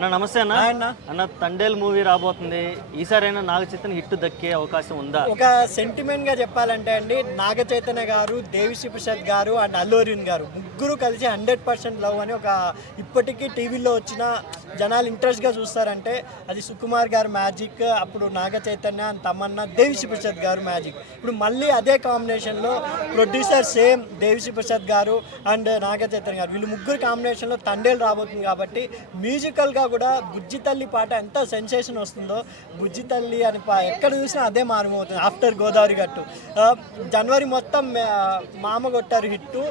అన్న నమస్తే అన్న. అన్న తండేల్ మూవీ రాబోతుంది, ఈసారైనా నాగ చైతన్య హిట్ దక్కే అవకాశం ఉందా? ఒక సెంటిమెంట్ గా చెప్పాలంటే అండి, నాగ చైతన్య గారు, దేవిశ్రీ ప్రసాద్ గారు అండ్ అల్లు అర్జున్ గారు ముగ్గురు కలిసి 100% లవ్ అని ఒక ఇప్పటికీ టీవీలో వచ్చిన జనాలు ఇంట్రెస్ట్ గా చూస్తారంటే అది సుకుమార్ గారు మ్యాజిక్, అప్పుడు నాగ చైతన్య అండ్ తమన్నా, దేవిశ్రీ ప్రసాద్ గారు మ్యాజిక్. ఇప్పుడు మళ్ళీ అదే కాంబినేషన్ లో ప్రొడ్యూసర్ సేమ్ దేవిశ్రీ ప్రసాద్ గారు అండ్ నాగ చైతన్య గారు, వీళ్ళు ముగ్గురు కాంబినేషన్ లో తండేల్ రాబోతుంది. కాబట్టి మ్యూజికల్ గా కూడా బుజ్జి తల్లి పాట ఎంత సెన్సేషన్ వస్తుందో, బుజ్జి తల్లి అని ఎక్కడ చూసినా అదే మారుమవుతుంది. ఆఫ్టర్ గోదావరి గట్టు జనవరి మొత్తం మామ కొట్టారు హిట్టు,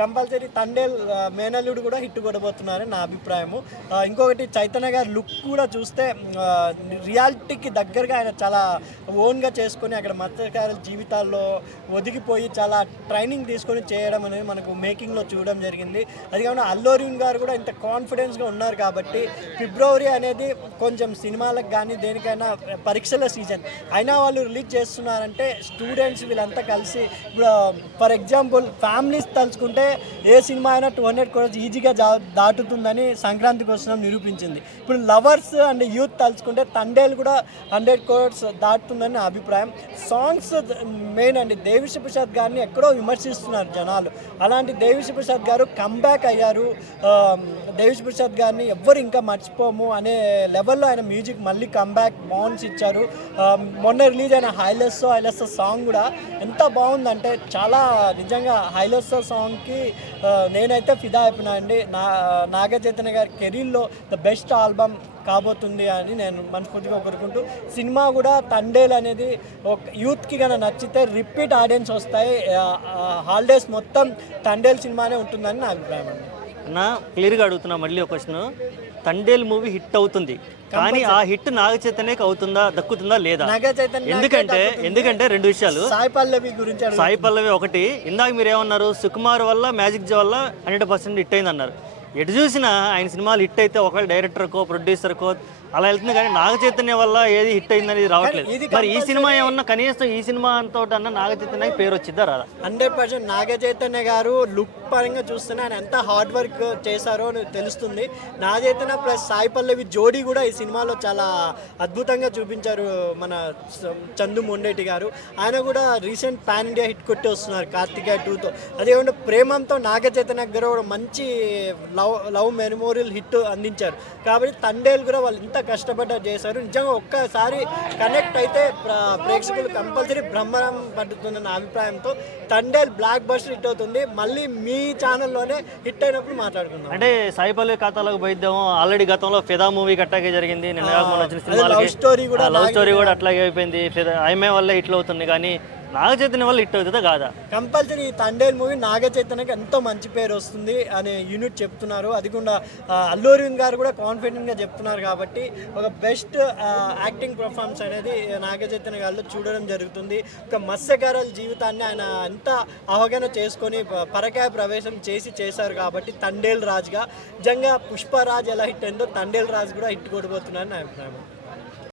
కంపల్సరీ తండేల్ మేనల్లుడు కూడా హిట్ కొట్టబోతున్నారని నా అభిప్రాయము. ఇంకొకటి చైతన్య గారి లుక్ కూడా చూస్తే రియాలిటీకి దగ్గరగా ఆయన చాలా ఓన్గా చేసుకొని అక్కడ మత్స్యకారుల జీవితాల్లో ఒదిగిపోయి చాలా ట్రైనింగ్ తీసుకొని చేయడం అనేది మనకు మేకింగ్లో చూడడం జరిగింది. అది కాకుండా అల్లు అర్జున్ గారు కూడా ఇంత కాన్ఫిడెన్స్గా ఉన్నారు కాబట్టి ఫిబ్రవరి అనేది కొంచెం సినిమాలకు కానీ దేనికైనా పరీక్షల సీజన్ అయినా వాళ్ళు రిలీజ్ చేస్తున్నారంటే స్టూడెంట్స్ వీళ్ళంతా కలిసి, ఇప్పుడు ఫర్ ఎగ్జాంపుల్ ఫ్యామిలీస్ తలుచుకుంటే ఏ సినిమా అయినా 200 crores ఈజీగా దాటుతుందని సంక్రాంతికి వచ్చిన నిరూపించింది. ఇప్పుడు లవర్స్ అండ్ యూత్ తలుచుకుంటే తండేలు కూడా 100 crores దాటుతుందని నా అభిప్రాయం. సాంగ్స్ మెయిన్ అండి. దేవిశ్రీ ప్రసాద్ గారిని ఎక్కడో విమర్శిస్తున్నారు జనాలు, అలాంటి దేవిశ్రీ ప్రసాద్ గారు కంబ్యాక్ అయ్యారు. దేవిశ్రీ ప్రసాద్ గారిని ఎవ్వరు ఇంకా మర్చిపోము అనే లెవెల్లో ఆయన మ్యూజిక్ మళ్ళీ కంబ్యాక్ బాండ్స్ ఇచ్చారు. మొన్న రిలీజ్ అయిన హైలెస్సో సాంగ్ కూడా ఎంత బాగుందంటే చాలా నిజంగా హైలెస్సో సాంగ్కి నేనైతే ఫిదా అయిపోయినా అండి. నాగ చైతన్య గారి కెరీర్లో ద బెస్ట్ ఆల్బమ్ కాబోతుంది అని నేను మనస్ఫూర్తిగా కోరుకుంటూ, సినిమా కూడా తండేల్ అనేది ఒక యూత్కి కన్నా నచ్చితే రిపీట్ ఆడియన్స్ వస్తాయి. హాలిడేస్ మొత్తం తండేల్ సినిమానే ఉంటుందని నా అభిప్రాయం అండి. అన్న క్లియర్గా అడుగుతున్నా మళ్ళీ ఒక క్వశ్చన్, తండేల్ మూవీ హిట్ అవుతుంది కానీ ఆ హిట్ నాగ చైతన్యకి అవుతుందా, దక్కుతుందా లేదా? ఎందుకంటే రెండు విషయాలు. సాయి పల్లవి ఒకటి, ఇందాక మీరు ఏమన్నారు, సుకుమార్ వల్ల మ్యాజిక్ వల్ల 100% హిట్ అయింది అన్నారు. ఎటు చూసినా ఆయన సినిమాలు హిట్ అయితే ఒకవేళ డైరెక్టర్కో ప్రొడ్యూసర్కో అలా వెళ్తుంది, కానీ నాగ చైతన్య వల్ల ఏది హిట్ అయిందని రావట్లేదు. మరి ఈ సినిమా ఏమన్నా కనీసం ఈ సినిమా అంతా అన్న నాగ చైతన్యకి పేరు వచ్చిద్దా రాదా? 100% నాగ చైతన్య గారు లుక్ పరంగా చూస్తేనే ఆయన ఎంత హార్డ్ వర్క్ చేశారో తెలుస్తుంది. నాగ చైతన్య ప్లస్ సాయి పల్లవి జోడీ కూడా ఈ సినిమాలో చాలా అద్భుతంగా చూపించారు మన చందు మొండేటి గారు. ఆయన కూడా రీసెంట్ పాన్ ఇండియా హిట్ కొట్టి వస్తున్నారు కార్తికేయ 2తో. అదేవిధంగా ప్రేమంతో నాగ చైతన్య గారు కూడా మంచి లవ్ మెమోరియల్ హిట్ అందించారు. కాబట్టి తండేల్ కూడా వాళ్ళు ఇంత కష్టపడ్డా చేశారు. నిజంగా ఒక్కసారి కనెక్ట్ అయితే ప్రేక్షకులు కంపల్సరీ బ్రహ్మరం పడుతుంది నా అభిప్రాయంతో. తండేల్ బ్లాక్ బస్టర్ హిట్ అవుతుంది. మళ్ళీ మీ ఛానల్లోనే హిట్ అయినప్పుడు మాట్లాడుకుందాం. అంటే సాయి పల్లవి ఖాతాలోకి పోయిద్దాము. ఆల్రెడీ గతంలో ఫిదా మూవీకి అట్టాగే జరిగింది. లవ్ స్టోరీ కూడా అట్లాగే అయిపోయింది. ఆమె వల్ల హిట్ అవుతుంది, కానీ నాగ చైతన్య వల్ల హిట్ అవుతుందా కాదా? కంపల్సరీ ఈ తండేల్ మూవీ నాగ చైతన్యకి ఎంతో మంచి పేరు వస్తుంది అనే యూనిట్ చెప్తున్నారు. అది కూడా అల్లు అర్జున్ గారు కూడా కాన్ఫిడెంట్గా చెప్తున్నారు. కాబట్టి ఒక బెస్ట్ యాక్టింగ్ పర్ఫార్మెన్స్ అనేది నాగ చైతన్య గారిలో చూడడం జరుగుతుంది. ఒక మత్స్యకారుల జీవితాన్ని ఆయన ఎంత అవగాహన చేసుకొని పరకాయ ప్రవేశం చేశారు. కాబట్టి తండేల్ రాజ్గా నిజంగా పుష్పరాజ్ ఎలా హిట్ అయిందో తండేల్ రాజ్ కూడా హిట్ కొట్టబోతున్నారని నా అభిప్రాయం.